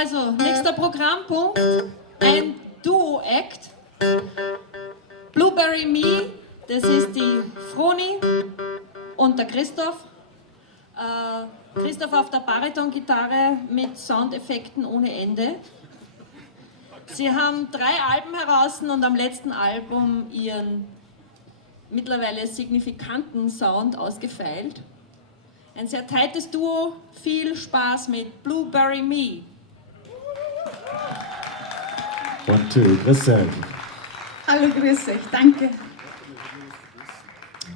Also, nächster Programmpunkt, ein Duo-Act. BlueburyME, das ist die Froni und der Christoph. Christoph auf der Bariton-Gitarre mit Soundeffekten ohne Ende. Sie haben 3 Alben heraus und am letzten Album ihren mittlerweile signifikanten Sound ausgefeilt. Ein sehr tightes Duo, viel Spaß mit BlueburyME. Und grüß euch. Hallo, grüß euch, danke.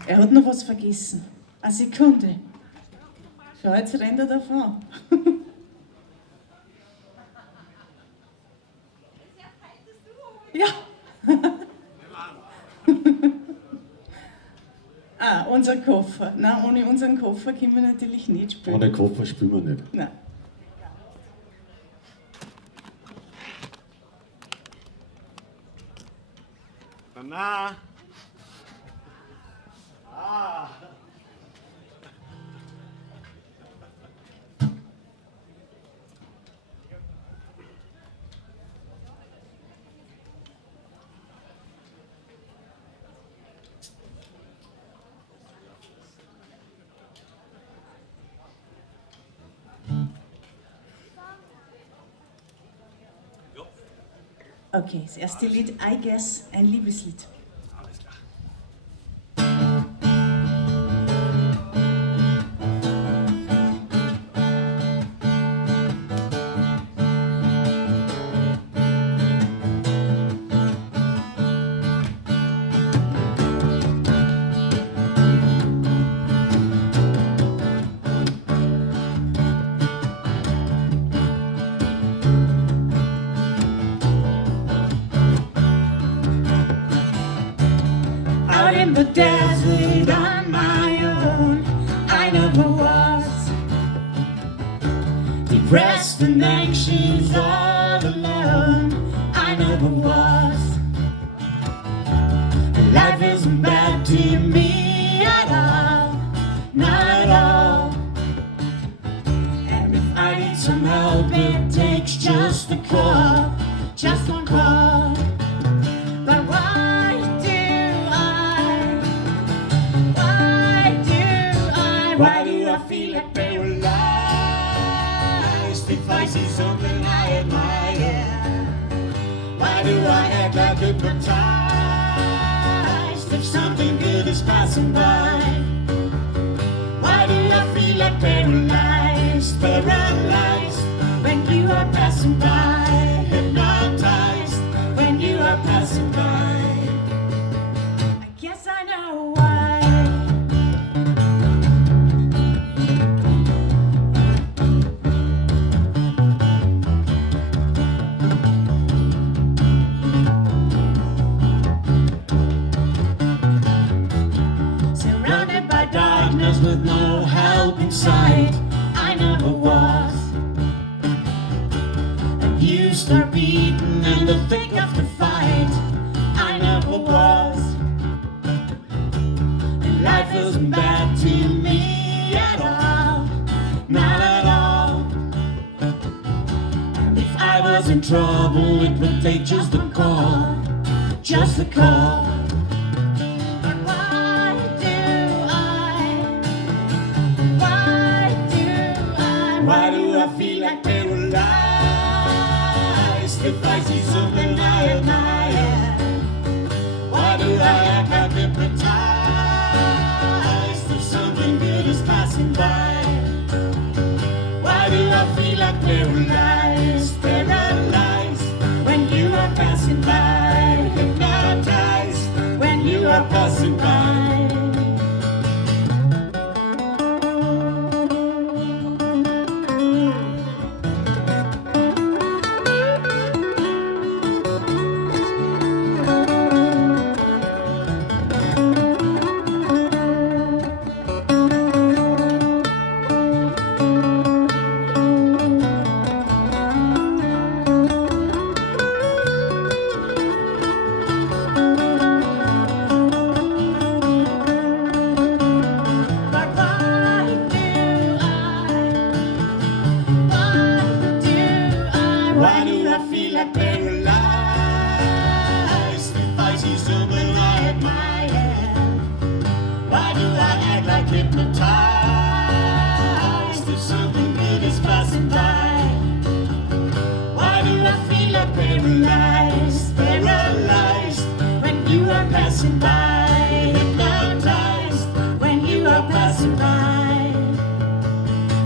Er hat noch was vergessen. Eine Sekunde. Schau, jetzt rennt er davon. Ja. Unser Koffer. Nein, ohne unseren Koffer können wir natürlich nicht spielen. Ohne Koffer spielen wir nicht. Nein. Na. Okay, das erste Lied, I Guess, ein Liebeslied. Alles klar. In the desert on my own, I never was depressed and anxious all alone. I never was. Life isn't bad to me at all, not at all. And if I need some help, it takes just a call, just one call. But why do I feel like paralyzed if I see something I admire? Why do I act like hypnotized if something good is passing by? Why do I feel like paralyzed, paralyzed when you are passing by? Hypnotized when you are passing by. I guess I know why. With no help in sight, I never was. Abused or beaten in the thick of the fight, I never was. And life isn't bad to me at all, not at all. And if I was in trouble, it would take just a call, just a call. Why do I feel like paralyzed if I see something I admire? Why do I act like hypnotized if something good is passing by? Why do I feel like paralyzed, paralyzed when you are passing by? Hypnotized when you are passing by. Why do I feel like paralyzed if I see someone I admire? Why do I act like hypnotized if something good is passing by? Why do I feel like paralyzed, paralyzed when you are passing by? Hypnotized when you are passing by.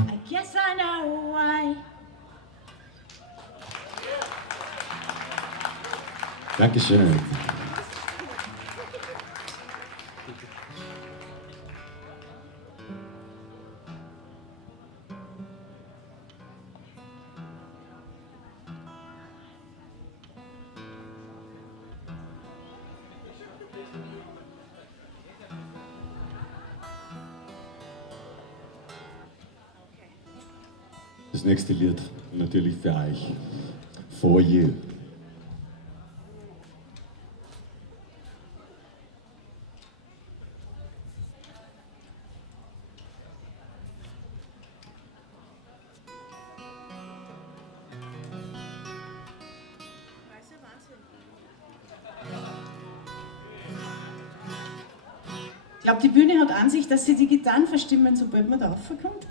I guess I know why. Dankeschön. Das nächste Lied natürlich für euch. For You. Ich glaube, die Bühne hat an sich, dass sie die Gitarren verstimmen, sobald man da raufkommt.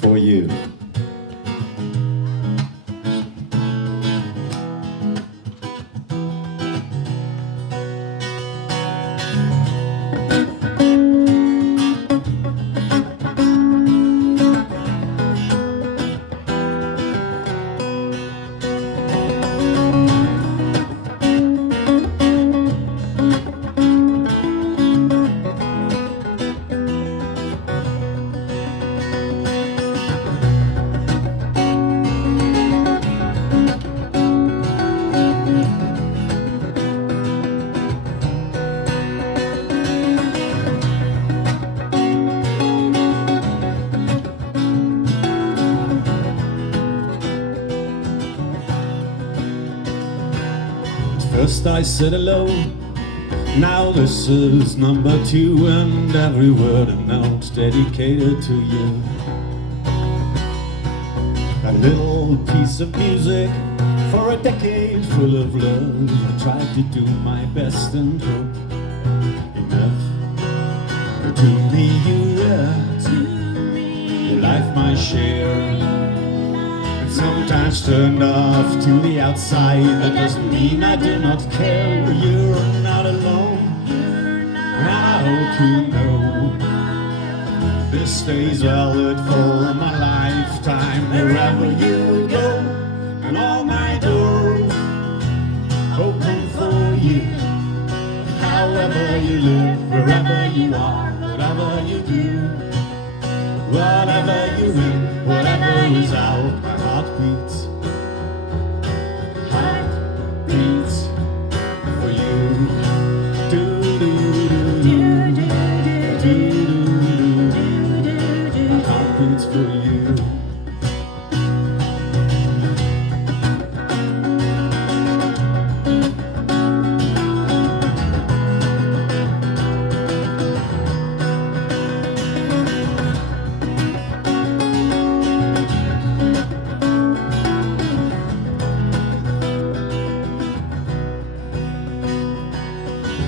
For You. First I said hello, now this is number 2, and every word a note dedicated to you. A little piece of music for a decade full of love. I tried to do my best and hope enough. To me you were, your life my share. Sometimes turned off to the outside. That doesn't mean I do not care. You're not alone, and I hope you know this stays valid for my lifetime. Wherever you go, and all my doors open for you. However you live, wherever you are, whatever you do, whatever you're in, whatever is out, my heart beats for you. Do do do do do do. My heart beats for you.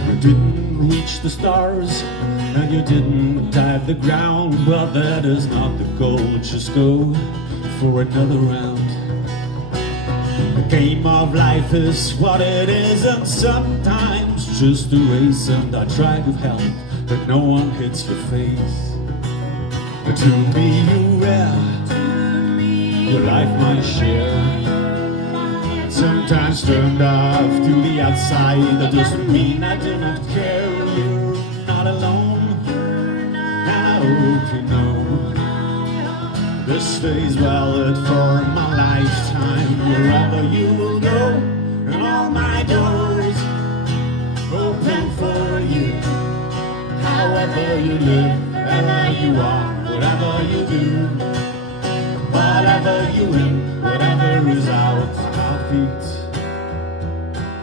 You didn't reach the stars, and you didn't dive the ground. Well, that is not the goal, just go for another round. The game of life is what it is, and sometimes just a race. And I try to help, but no one hits your face. But to me you were, your life my share. Sometimes turned off to the outside. That doesn't mean I do not care. You're not alone, and I hope you know this stays valid for my lifetime. Wherever you will go, and all my doors open for you. However you live, wherever you are, whatever you do, whatever you win, whatever beats.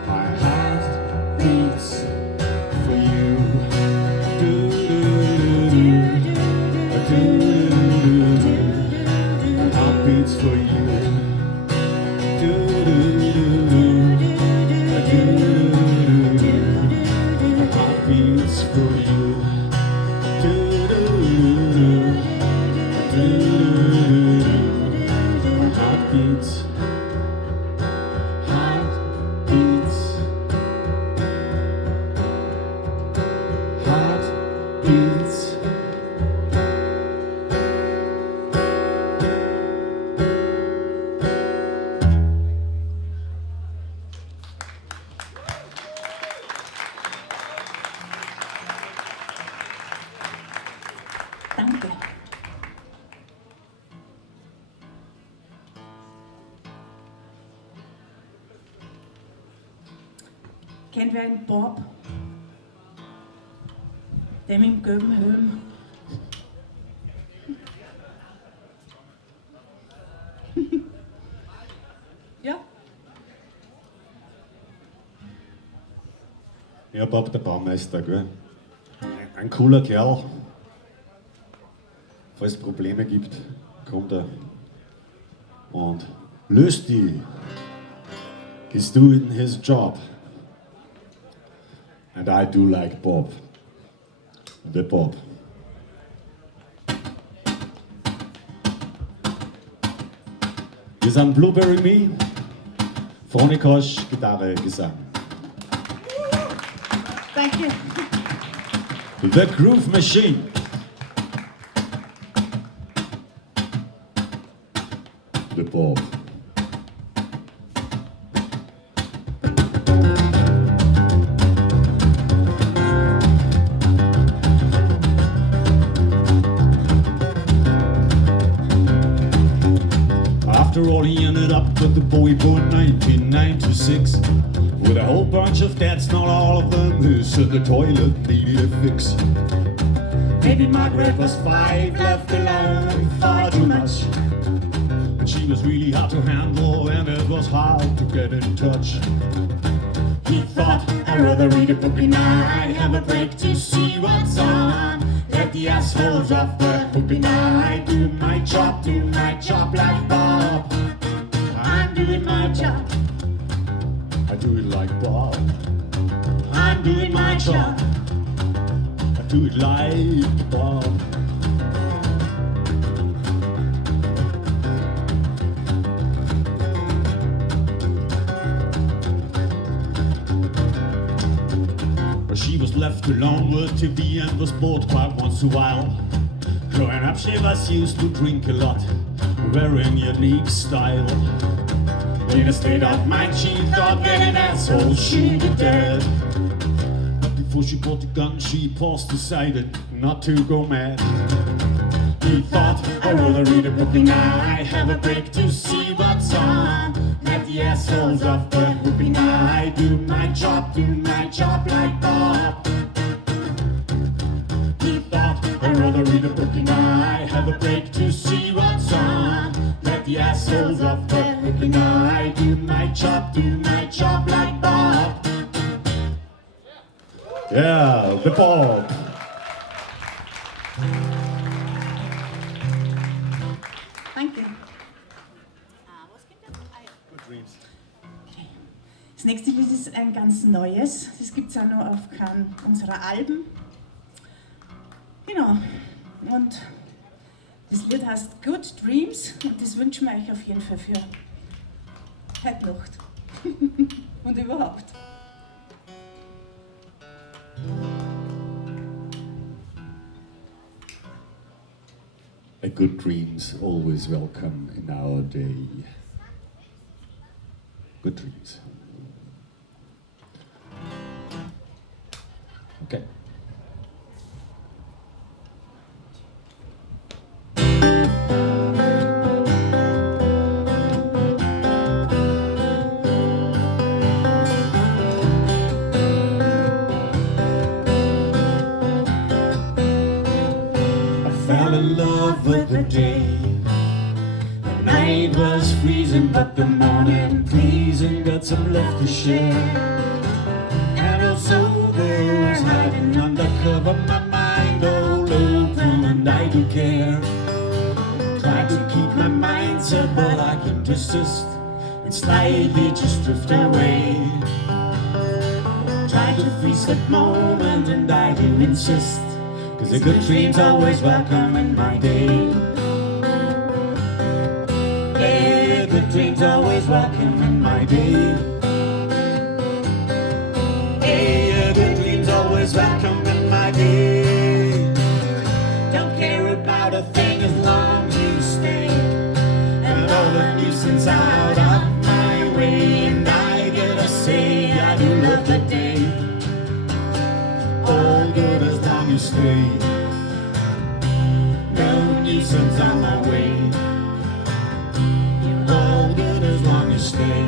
My heart beats for you. My heart beats for you. My heart beats for you. My heart beats. Heart beats. Heart beats. Danke. Kennt wer einen Bob? Der mit dem gelben Helm. Ja? Ja, Bob, der Baumeister, gell? Ein cooler Kerl. Falls es Probleme gibt, kommt er und löst die. He's doing his job. And I do like Bob. The Bob. Wir sind BlueburyME, Phonikosch, Gitarre, Gesang. Danke. The Groove Machine. The Bob. After all, he ended up with the boy born 1996 with a whole bunch of dads, not all of them who said the toilet needed a fix. Baby Margaret was 5, left alone far too much. But she was really hard to handle and it was hard to get in touch. He thought, I'd rather read a book and I have a break to see what's on. Let the assholes off the hook and I do my job like Bob. I'm doing my job. I do it like Bob. I'm doing my job. I do it like Bob. She was left alone with TV and was bored quite once in a while. Growing up she was used to drink a lot, wearing unique style. In a state of mind she thought that an asshole should be dead. But before she bought the gun she paused, decided not to go mad. He thought, I'd rather read a book and I have a break to see what's on. Let the assholes off the hook and I do my job like Bob. He thought, I'd rather read a book and I have a break to see what's on. Let the assholes off the hook and I do my job like Bob. Yeah, the Bob. Danke. Das nächste Lied ist ein ganz neues. Das gibt es auch noch auf keinem unserer Alben. Genau. Und das Lied heißt Good Dreams und das wünschen wir euch auf jeden Fall für heute Nacht. Und überhaupt. A good dreams always welcome in our day. Good dreams. Okay. Fell in love with the day. The night was freezing, but the morning pleasing. but some left to share. And also there's hiding under cover, my mind all open and I do care. Try to keep my mind set, but I can resist and slightly just drift away. Try to freeze that moment and I do insist, 'cause a good dream's always welcome in my day. Yeah, good dreams always welcome in my day. Yeah, good dreams always welcome in my day. Don't care about a thing as long as you stay, and all the nuisance out of my way. And I gotta say, I do love the day. All good as long as you stay. No nuisance on my way. All good as long as you stay.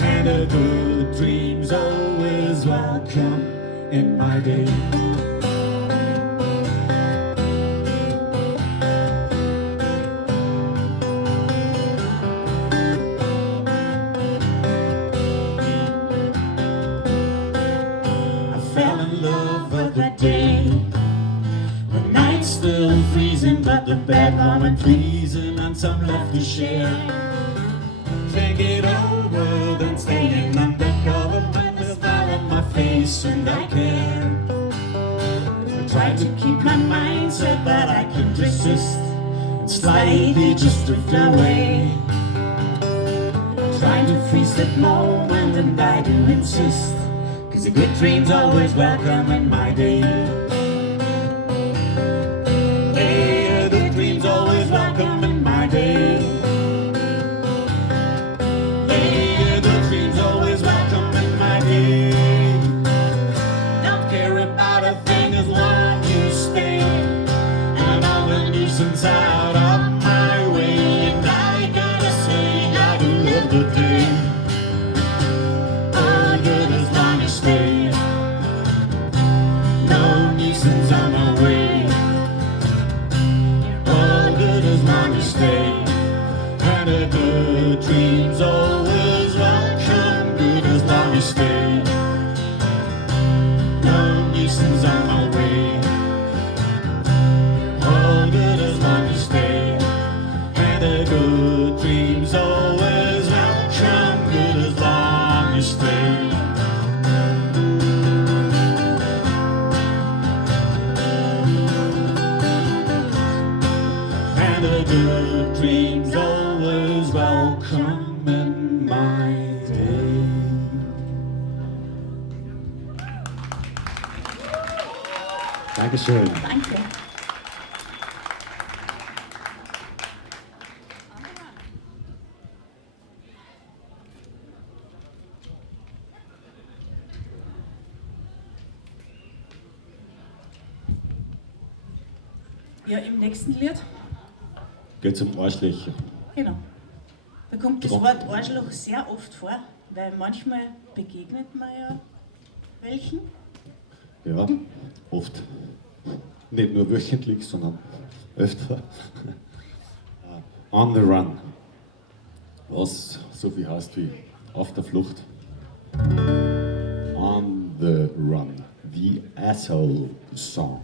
And a good dream's always welcome in my day. I fell in love with the day. The night's still freezing, but the bed warm and pleasing, and some left to share. Think it over, then staying undercover, when the smile on my face and I care. I try to keep my mind set, but I can't resist and slightly just drift away. Trying to freeze that moment and I do insist, 'cause a good dream's always welcome in my day. Yeah, a good dream's always welcome in my day. Yeah, good dream's always welcome in my day. Don't care about a thing as long as you stay, and all the nuisance out of my way. And I gotta say, I do love the day. All good as long as you stay. No nuisance on my way. All good as long as you stay. And a good dream's always welcome, good as long as you stay. No nuisance on my way. All good as long as you stay. And a good dream's always welcome, good as long as you stay. And a good dream's always welcome in my day. Dankeschön. Danke. Ja, im nächsten Lied, Geht's um Arschlöcher. genau, da kommt das Drum. Wort Arschloch sehr oft vor, weil manchmal begegnet man ja welchen. Ja, oft. Nicht nur wöchentlich, sondern öfter. On the Run. Was so viel heißt wie auf der Flucht. On the Run. The Asshole Song.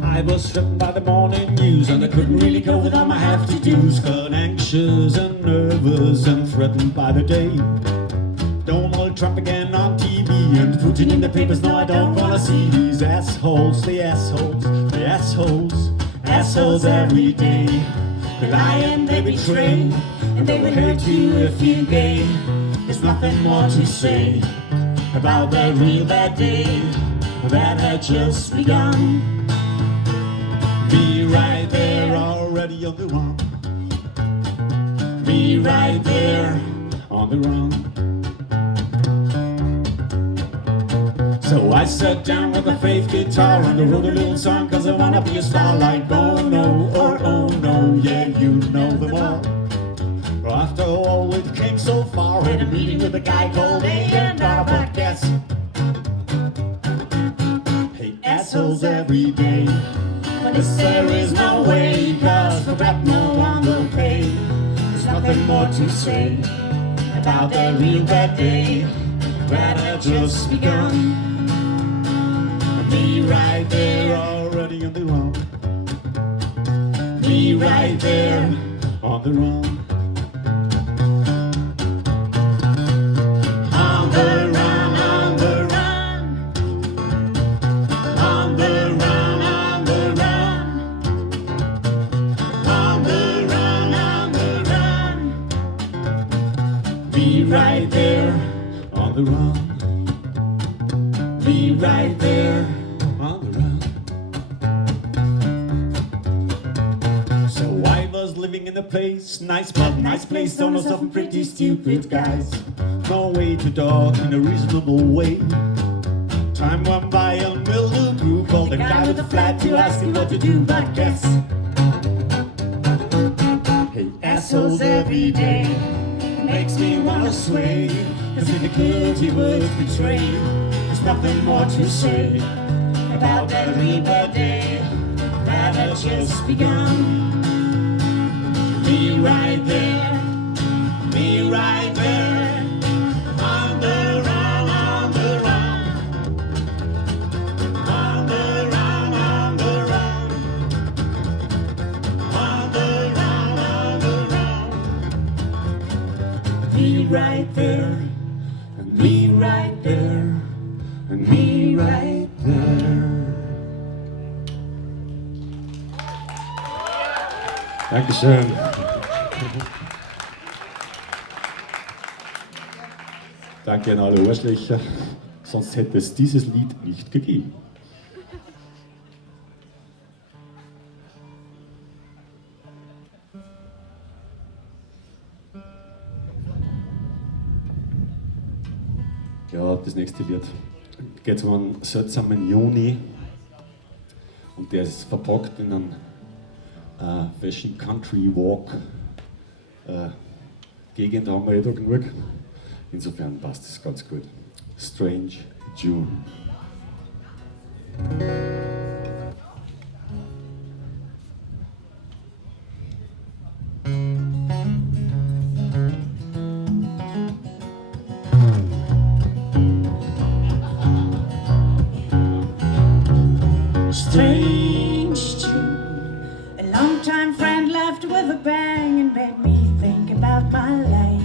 I was threatened by the morning news, and I couldn't really cope with all my have-to-dos. Got anxious and nervous and threatened by the day. Don't want Trump again on TV and Putin in the papers. No, I don't want to see these assholes, the assholes, the assholes, assholes every day. They lie and they betray, and they will hurt you if you're gay. There's nothing more to say about that real bad day that had just begun. Be right there, already on the run. Be right there, on the run. So I sat down with a faith guitar and I wrote a little song, cause I wanna be a star like oh no, or oh no, yeah, you know them all. After all, it came so far, had a meeting with a guy called A&R, but guess, hey, assholes every day. But there is no way, cause for that no one will pay. There's nothing more to say about that real bad day that had just begun. Me right there, already on the run. Me right there, on the run. On the run, on the run. On the run, on the run. On the run, on the run. Be right there, on the run. Be right there, on the run. So I was living in a place, nice but nice place, owners of pretty stupid guys. No way to talk in a reasonable way. Time went by and Mildew grew, called the guy with the flat to ask him what to do, but guess, hey, assholes every day makes me wanna sway. Cause if he could, he would betray. There's nothing more to say about that real bad day that had just begun. Be right there, be right there, on the run, on the run, on the run, on the run, on the run, on the run. Be right there, and be right there, and be right there. Dankeschön. Danke an alle Arschlöcher, sonst hätte es dieses Lied nicht gegeben. Ja, das nächste Lied geht um einen seltsamen Juni und der ist verpackt in einen Fashion Country Walk Gegend, haben wir da genug. Insofern passt es ganz gut. Strange June. Strange June, a long-time friend left with a bang and made me think about my life.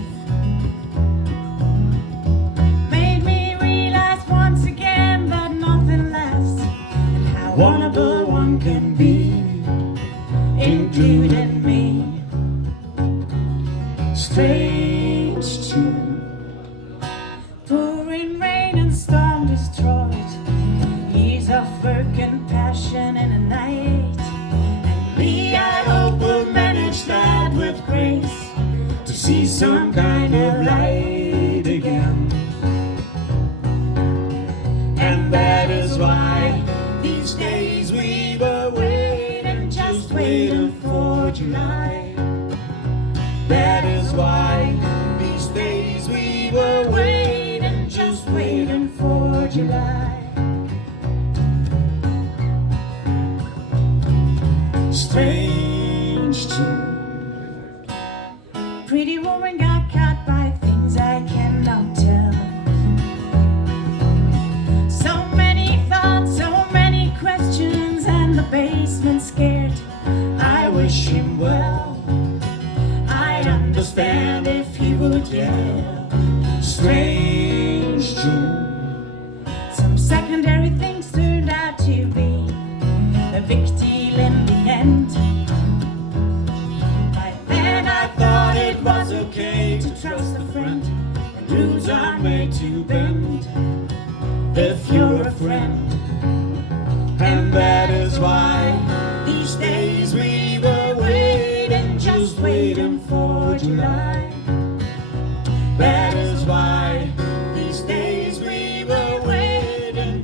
Made me realize once again that nothing lasts and how one of the one can be, including me. Strange June, pouring rain and storm destroyed. Years of work and passion in a night. And me, I hope we'll manage that with grace, to see some kind of light again. And that is why these days we were waiting, just waiting for July. That is why these days we were waiting, just waiting for July. Strange June, pretty woman got caught by things I cannot tell. So many thoughts, so many questions, and the basement scared. I wish him well, I'd understand if he would yell. Strange June, some secondary things turned out to be a big deal in the end. By then I thought it was okay to trust a friend, and rules are made to bend if you're a friend. And that is why these days we were waiting, just waiting for July. That is why these days we were waiting,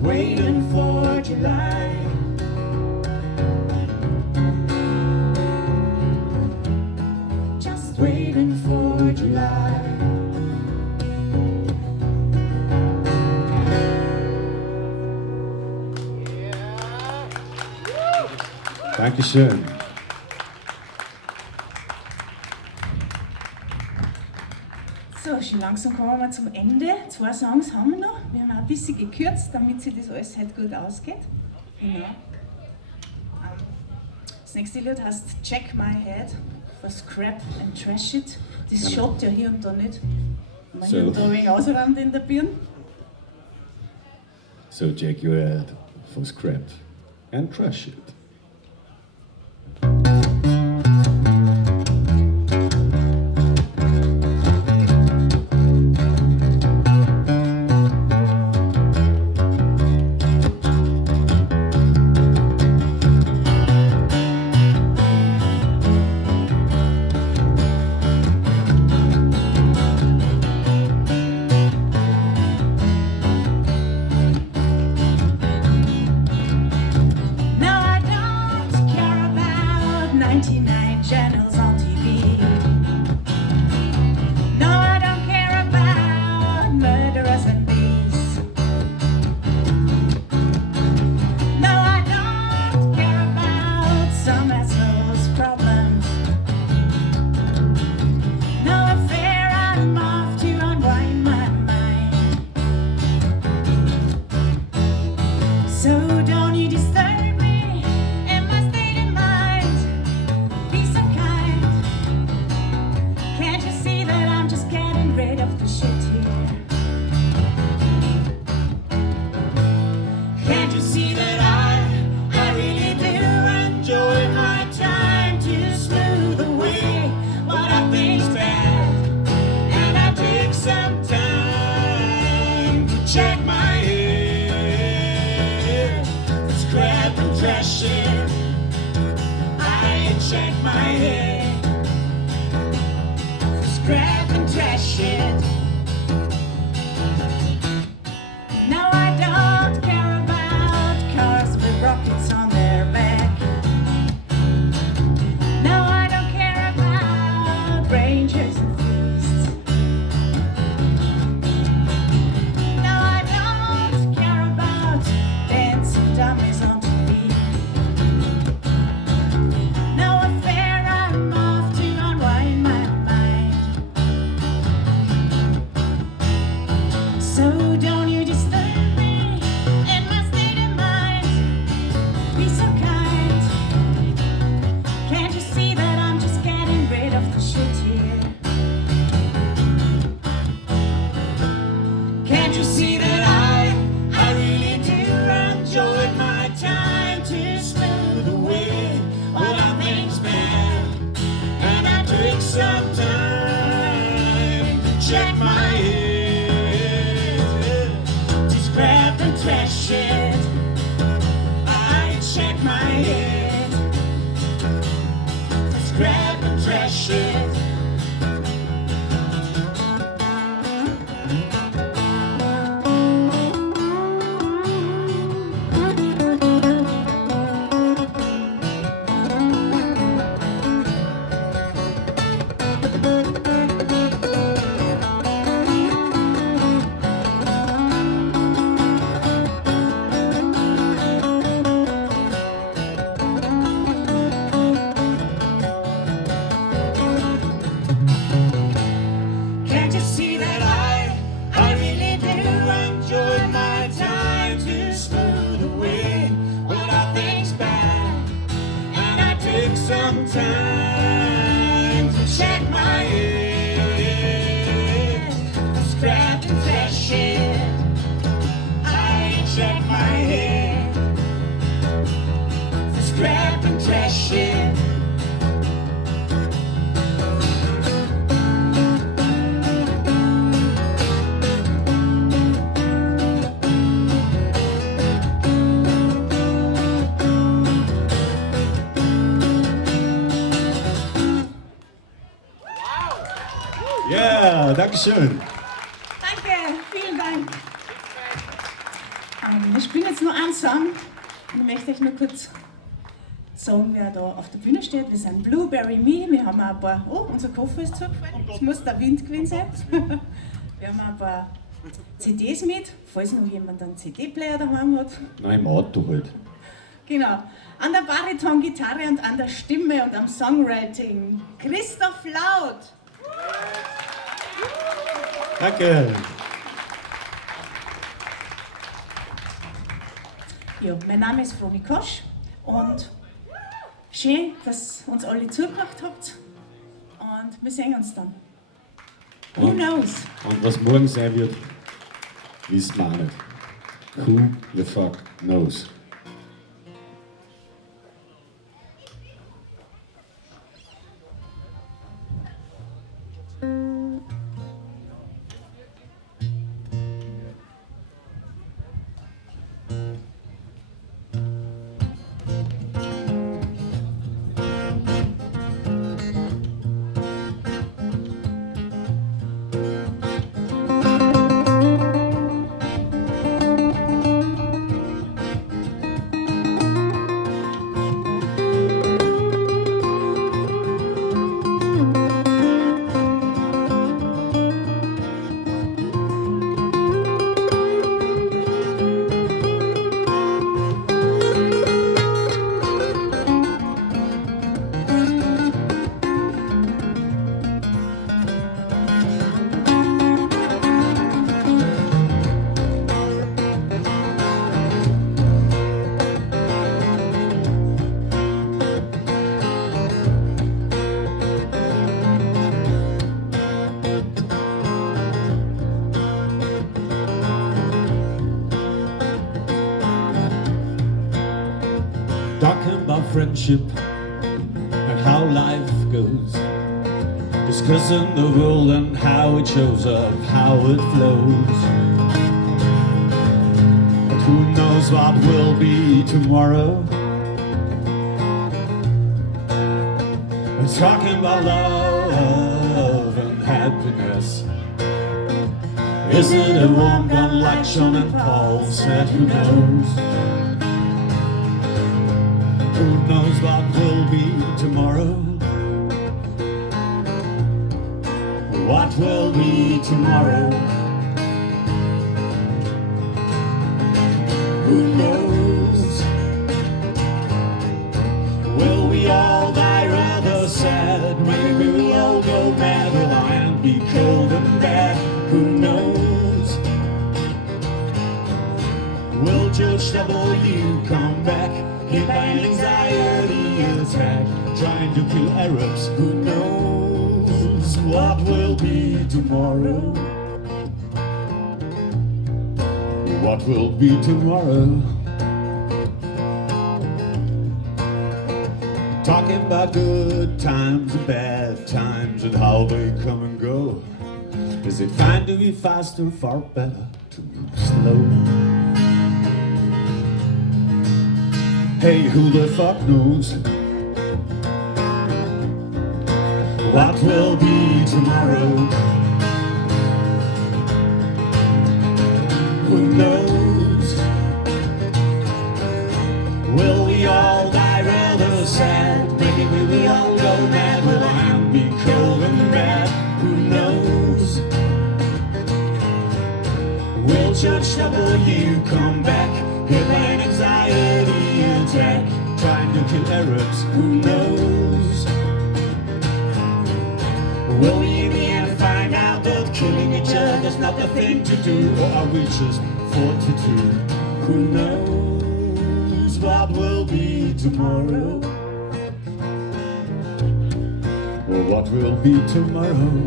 waiting for July. Just waiting for July. Dankeschön. So, schon langsam kommen wir zum Ende. 2 Songs haben wir noch. Wir haben auch ein bisschen gekürzt, damit sich das alles halt gut ausgeht. Genau. Das nächste Lied heißt Check My Head for Scrap and Trash It. Das schaut ja hier und da nicht. Man hier und da ein wenig ausräumt in der Birne. So check your head for scrap and trash it. Now I don't care about 99 channels on TV. No, I don't care about murderers and thieves. No, I don't care about some assholes' problems. No affair, I'm off to unwind my mind. So don't you disturb me in my state of mind. Be so kind. Can't you see that I'm just getting rid of the shit here? Can't you see that I really do enjoy my time to smooth away what I think's bad? And I take some time to check my head. Scrap and trash it. I check my head. Scrap and trash it. No, I don't care about cars with rockets on their back. No, I don't care about rangers and feasts. No, I don't care about dancing dummies on TV. No affair, I'm off to unwind my mind. So don't you disturb me in my state of mind. Be so kind. Can't you see that I'm just getting rid of the shit here? Can't you see that I really do enjoy my time to smooth away what I think's bad? And I take some time to check my head, to scrap and trash it. I check my head, to scrap and trash it. Can't you see that I really do enjoy my time to smooth away what I think's bad? And I take some time to check my head, to scrap and trash it. I check my head, to scrap and trash it. Yeah, Dankeschön. Danke, vielen Dank. Wir spielen jetzt nur einen Song und ich möchte euch nur kurz sagen, wer da auf der Bühne steht. Wir sind BlueburyME, wir haben auch ein paar, oh, unser Koffer ist zugefallen, es muss der Wind gewesen sein. Wir haben auch ein paar CDs mit, falls noch jemand einen CD-Player daheim hat. Nein, im Auto halt. Genau, an der Bariton-Gitarre und an der Stimme und am Songwriting, Christoph Laut. Danke. Ja, mein Name ist Froni Kosch und schön, dass ihr uns alle zugemacht habt und wir sehen uns dann. Who knows? Und was morgen sein wird, wissen wir auch nicht. Who the fuck knows? Talking about friendship and how life goes, discussing the world and how it shows up, how it flows. But who knows what will be tomorrow? We're talking about love and happiness. Is it a warm gun like Sean and Paul said? Who knows? Who knows what will be tomorrow? What will be tomorrow? Who knows? Will we all die rather sad? Maybe we'll all go mad and be cold and bad. Who knows? Will George W. come back? Hit by an anxiety attack, trying to kill Arabs. Who knows what will be tomorrow? What will be tomorrow? Talking about good times and bad times and how they come and go. Is it fine to be fast or far better to move slow? Hey, who the fuck knows what will be tomorrow? Who knows? Will we all die rather sad? Maybe we all go mad, will I be cold and bad? Who knows? Will George W. come back? Hit by an anxiety attack, trying to kill Arabs. Who knows? Will we in the end find out that killing each other's not the thing to do? Or are we just 42? Who knows what will be tomorrow? Or what will be tomorrow?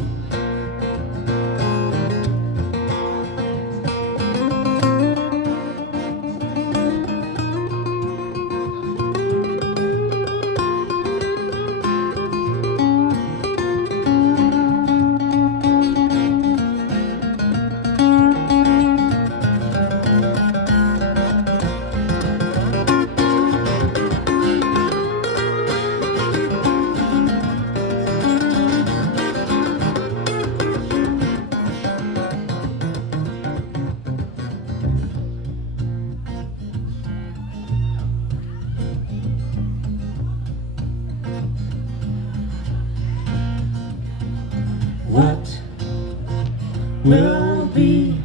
will be,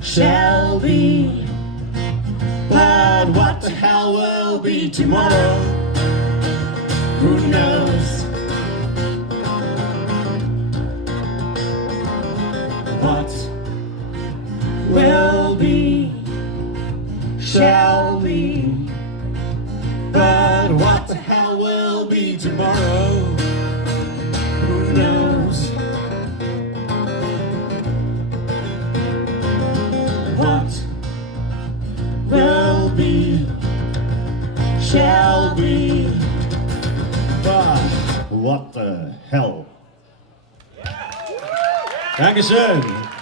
shall be. But what the hell will be tomorrow? Who knows? What will be, shall be. But what the hell will be tomorrow? Who knows? What will be, shall be. Bah, what the hell? Dankeschön.